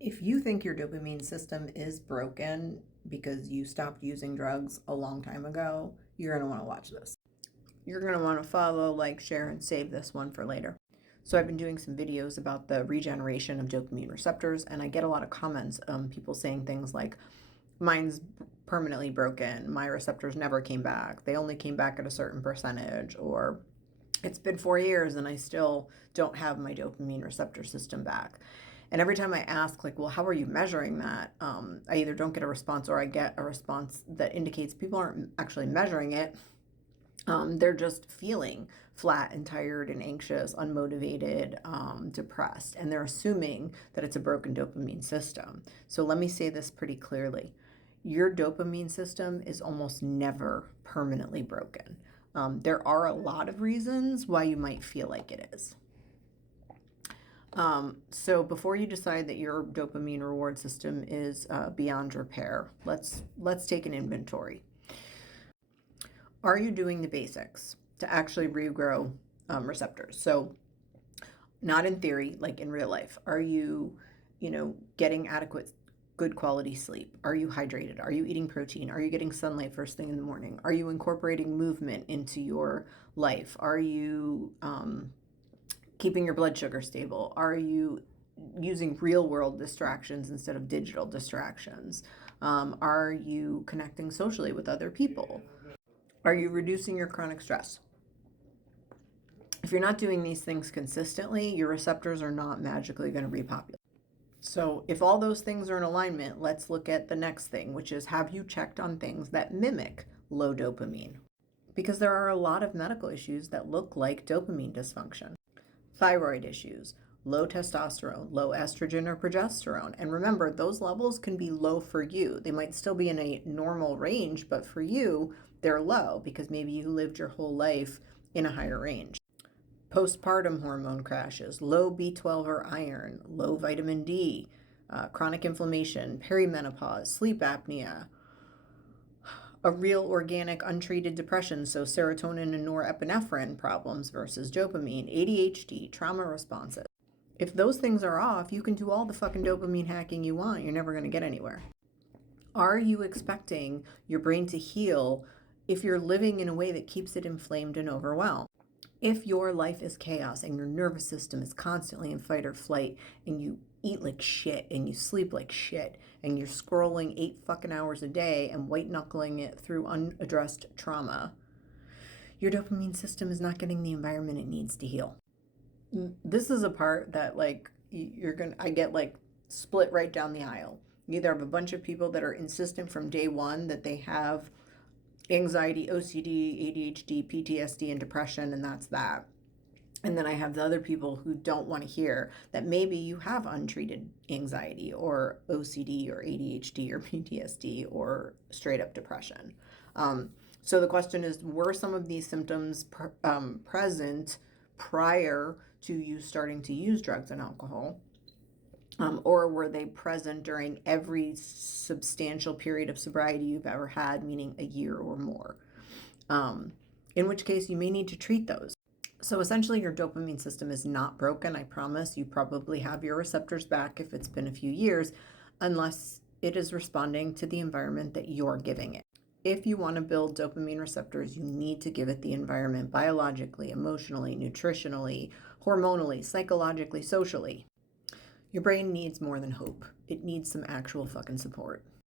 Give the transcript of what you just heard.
If you think your dopamine system is broken because you stopped using drugs a long time ago, you're going to want to watch this. You're going to want to follow, like, share, and save this one for later. So I've been doing some videos about the regeneration of dopamine receptors, and I get a lot of comments, people saying things like, mine's permanently broken, my receptors never came back, they only came back at a certain percentage, or it's been 4 years and I still don't have my dopamine receptor system back. And every time I ask, like, well, how are you measuring that? I either don't get a response or I get a response that indicates people aren't actually measuring it. They're just feeling flat and tired and anxious, unmotivated, depressed, and they're assuming that it's a broken dopamine system. So let me say this pretty clearly. Your dopamine system is almost never permanently broken. There are a lot of reasons why you might feel like it is. So before you decide that your dopamine reward system is beyond repair, let's take an inventory. Are you doing the basics to actually regrow receptors? So not in theory, like in real life. Are you, getting adequate, good quality sleep? Are you hydrated? Are you eating protein? Are you getting sunlight first thing in the morning? Are you incorporating movement into your life? Are you keeping your blood sugar stable? Are you using real world distractions instead of digital distractions? Are you connecting socially with other people? Are you reducing your chronic stress? If you're not doing these things consistently, your receptors are not magically going to repopulate. So if all those things are in alignment, let's look at the next thing, which is, have you checked on things that mimic low dopamine? Because there are a lot of medical issues that look like dopamine dysfunction. Thyroid issues, low testosterone, low estrogen or progesterone. And remember, those levels can be low for you. They might still be in a normal range, but for you, they're low because maybe you lived your whole life in a higher range. Postpartum hormone crashes, low B12 or iron, low vitamin D, chronic inflammation, perimenopause, sleep apnea, a real organic untreated depression, so serotonin and norepinephrine problems versus dopamine, ADHD, trauma responses. If those things are off, you can do all the fucking dopamine hacking you want. You're never going to get anywhere. Are you expecting your brain to heal if you're living in a way that keeps it inflamed and overwhelmed? If your life is chaos and your nervous system is constantly in fight or flight and you eat like shit and you sleep like shit and you're scrolling 8 fucking hours a day and white knuckling it through unaddressed trauma, your dopamine system is not getting the environment it needs to heal. This is a part that, like, I get, like, split right down the aisle. You either have a bunch of people that are insistent from day one that they have anxiety, OCD, ADHD, PTSD, and depression, and that's that. And then I have the other people who don't want to hear that maybe you have untreated anxiety or OCD or ADHD or PTSD or straight up depression. So the question is, were some of these symptoms present prior to you starting to use drugs and alcohol? Or were they present during every substantial period of sobriety you've ever had, meaning a year or more? In which case you may need to treat those. So essentially your dopamine system is not broken, I promise. You probably have your receptors back if it's been a few years, unless it is responding to the environment that you're giving it. If you want to build dopamine receptors, you need to give it the environment biologically, emotionally, nutritionally, hormonally, psychologically, socially. Your brain needs more than hope. It needs some actual fucking support.